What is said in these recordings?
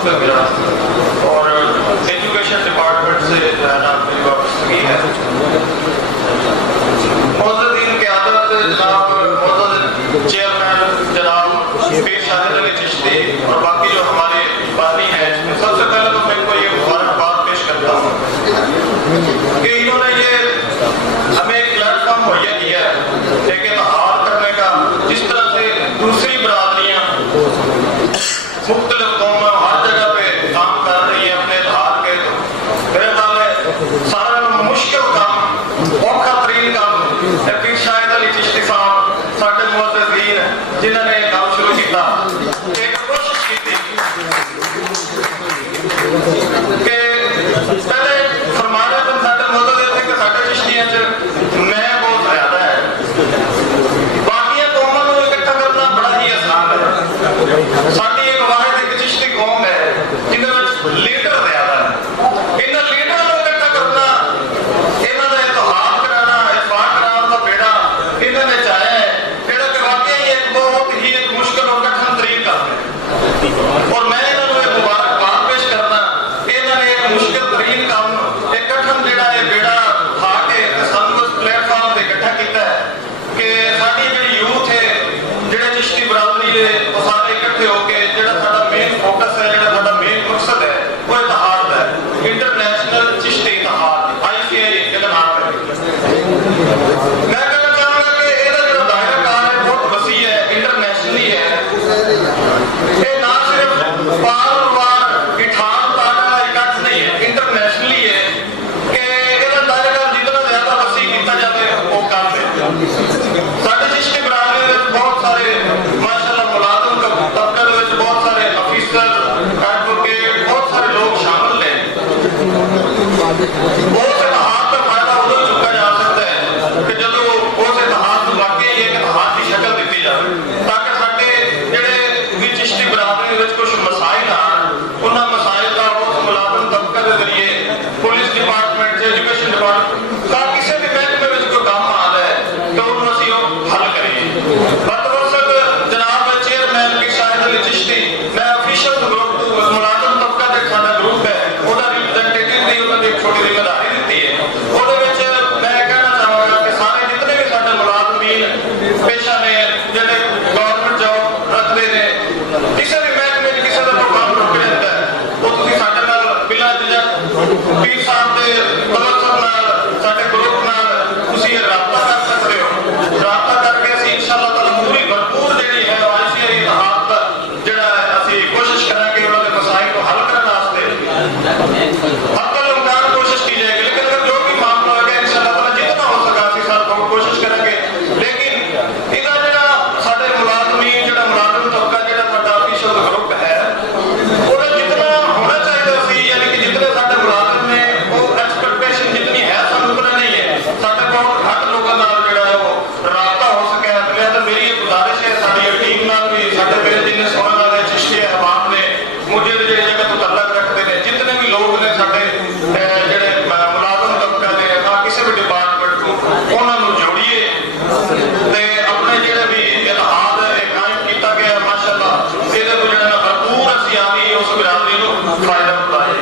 वक्त मेरा और एजुकेशन डिपार्टमेंट से मेरी वापसी है। मौजूदीन की आदत जनाब मौजूद चेयरमैन जनाब पीर शाहिद अली चिश्ती और बाकी जो हमारे बानी हैं, सबसे पहले तो मैं इनको ये मुबारकबाद पेश करता हूँ कि इन्होंने ये हमें एक प्लेटफॉर्म मुहैया किया है एक इतिहाद करने का। जिस तरह से दूसरी बरादरियाँ मुख्तलिफ कौमें हर जगह पे काम कर रही है अपने इतिहाद के, तो मेरे ख्याल में सारा मुश्किल काम औखा तरीन काम पीर शाहिद अली चिश्ती साहब साढ़े मुअज़्ज़िज़ीन जिन्होंने ये काम शुरू किया, एक कोशिश की थी कि पहले फरमा रहे थे साढ़े मुअज़्ज़िज़ थे कि साढ़े चिश्तियां च मैं बहुत ज्यादा है, बाकी कौमों को इकट्ठा करना बड़ा ही आसान है। साड़ी एक वाहिद एक चिश्ती कौम है जिन्हें लीडर ज्यादा है, इन लीडरों को इकट्ठा करना, इन्हों का इतिहाद कराना, इतफाक कराना का बेड़ा इन्होंने चाहे है जो कि वाकई एक बहुत ही एक मुश्किल और कठिन तरीन काम है। और मैं इन्होंने एक मुबारकबाद पेश करना, इन्होंने एक मुश्किल तरीन काम एक कठिन जो बेड़ा खा के सानू उस प्लेटफॉर्म से इकट्ठा किया है कि साडी जी यूथ है जो चिश्ती बरादरी है वो सारे इकट्ठे होकर जो साडा मेन फोकस है, जो साडा मेन मकसद है वो इतिहाद है, इंटरनेशनल चिश्ती इतिहाद ICI इतिहाद है। मैं कहना चाहूँगा कि ਇਹਦਾ ਜਿਹੜਾ ਦਾਇਰਾਕਾਰ ਹੈ ਬਹੁਤ ਵਸੀ ਹੈ, ਇੰਟਰਨੈਸ਼ਨਲੀ ਹੈ। ਇਹ ਨਾ ਸਿਰਫ ਬਾਰ-ਬਾਰ ਇਠਾਦ ਤੱਕ ਦਾ ਇਕੱਠ ਨਹੀਂ ਹੈ, ਇੰਟਰਨੈਸ਼ਨਲੀ ਹੈ ਕਿ ਇਹਦਾ ਦਾਇਰਾਕਾਰ ਜਿੰਨਾ ਜ਼ਿਆਦਾ ਵਸੀ ਕੀਤਾ ਜਾਵੇ ਉਹ ਕੰਮ ਹੈ। ਸਾਡੇ चिश्ती बरादरी ਦੇ ਵਿੱਚ ਬਹੁਤ ਸਾਰੇ माशाअल्लाह मुलाजिम तबके ਦੇ ਵਿੱਚ बहुत सारे अफीसर एडवोकेट बहुत सारे लोग शामिल हैं। उस इतिहाद का फायदा उदों चुका जा सकता है कि जब उस इतिहाद को वाकई एक इतिहाद की शक्ल दी जाए, ताकि साडे ਜਿਹੜੇ ਵੀ चिश्ती बरादरी ਦੇ ਵਿੱਚ कुछ मसाइल आन, उन्हां मसाइल का उस मुलाजिम तबके ਦੇ ਜ਼ਰੀਏ पुलिस डिपार्टमेंट एजुकेशन डिपार्टमेंट का किसी भी महकमे ਵਿੱਚ कोई काम आ रहा है तो उन्होंने ਅਸੀਂ ਉਹ हल करिए। बदवसत जनाब चेयरमैन पीर शाहिद अली चिश्ती मैं ऑफिशियल ग्रुप मुलाजिम तबका का साडा ग्रुप है ਉਹਦਾ रिप्रेजेंटेटिव ਦੀ ਉਹਨਾਂ ਦੀ ਛੋਟੀ ਜ਼ਿੰਮੇਵਾਰੀ ਦਿੱਤੀ ਹੈ। ਉਹਦੇ ਵਿੱਚ मैं कहना चाहूँगा कि सारे जितने भी साडे मुलाजिमीन पेशा ने ਜਿਹੜੇ गवर्नमेंट जॉब ਰੱਖਦੇ ਨੇ, ਕਿਸੇ ਵੀ महकमे ਵਿੱਚ ਕਿਸੇ ਦਾ ਕੋਈ ਕੰਮ ਰੁਕ ਜਾਂਦਾ ਹੈ ਉਹ ਤੁਸੀਂ ਸਾਡੇ ਨਾਲ ਬਿਨਾਂ ਝਿਜਕ ਪੀਰ ਸਾਹਿਬ ਦੇ ਤਵੱਸਲ ਨਾਲ ਸਾਡੇ ਗਰੁੱਪ ਨਾਲ ਤੁਸੀਂ ਇਹ ਰਾਬਤਾ ਕਰ ਸਕਦੇ ਹੋ। ਰਾਬਤਾ ਕਰਕੇ ਅਸੀਂ इंशाअल्लाह ताला पूरी भरपूर ਜਿਹੜੀ ਹੈ ICI इतिहाद ਦਾ ਜਿਹੜਾ ਅਸੀਂ ਕੋਸ਼ਿਸ਼ ਕਰਾਂਗੇ ਉਹਨਾਂ ਦੇ ਮਸਾਇਲ को हल करने वास्ते हर मुमकिन कोशिश की जाएगी। लेकिन अगर जो भी मामला होगा इंशाअल्लाह ताला जितना हो सका ਅਸੀਂ सारा कोशिश करेंगे। लेकिन ਇਹਦਾ ਜਿਹੜਾ ਸਾਡੇ ਮੁਲਾਜ਼ਮੀਨ ਜਿਹੜਾ ਮੁਲਾਜ਼ਮ ਤਬਕਾ ਜਿਹੜਾ ਸਾਡਾ ऑफिशियल ग्रुप है ਉਹਦਾ जितना होना चाहिए ਸੀ, यानी कि जितने ਸਾਡੇ मुलाजिम ने वो एक्सपेक्टेशन जितनी है ਸਾਨੂੰ पता नहीं है, ਸਾਡੇ बहुत घट लोगों ਨਾਲ ਜਿਹੜਾ ਉਹ राबता हो सके। तो मेरी ये गुजारिश है साडी टीम नाल भी साडे मेरे जिन्ने सुनने वाले चिश्ती अहबाब ने मुझे जो जगह तो तल्लक रखते हैं, जितने भी लोग ने साडे ਜਿਹੜੇ मुलाजिम तबका ने किसी भी डिपार्टमेंट को उन्होंने जोड़िए ते अपने ਜਿਹੜੇ भी इतिहाद कायम किया गया माशाअल्लाह ਇਹਦੇ ਤੋਂ ਜਿਹੜਾ भरपूर ਅਸੀਂ ਆਵੀ ਉਸ ਬਰਾਦਰੀ ਨੂੰ फायदा उठाए।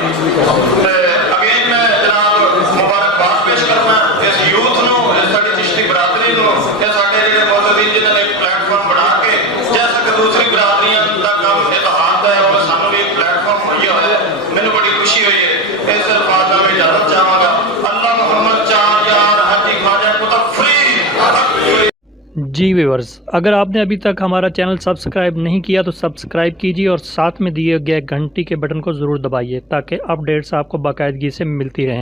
अगेन मैं जनाब मुबारकबाद पेश करना इस यूथ ਨੂੰ, ਸਾਡੀ चिश्ती बरादरी ਨੂੰ, ਇਹ ਸਾਡੇ ਜਿਹੜੇ ਮੌਜੂਦੀਨ ਜਿਨ੍ਹਾਂ ਨੇ प्लेटफॉर्म बना के जैसा कि दूसरी बरादरियां का काम इतिहाद है और सानू भी प्लेटफॉर्म मुहैया होया है, मैनू बड़ी खुशी हुई है। इस अल्फाज में इजाजत चाहांगा। अल्लाह मोहम्मद चार यार हाजी ख्वाजा कुतफरी। जी व्यूअर्स, अगर आपने अभी तक हमारा चैनल सब्सक्राइब नहीं किया तो सब्सक्राइब कीजिए और साथ में दिए गए घंटी के बटन को ज़रूर दबाइए ताकि अपडेट्स आपको बाकायदगी से मिलती रहें।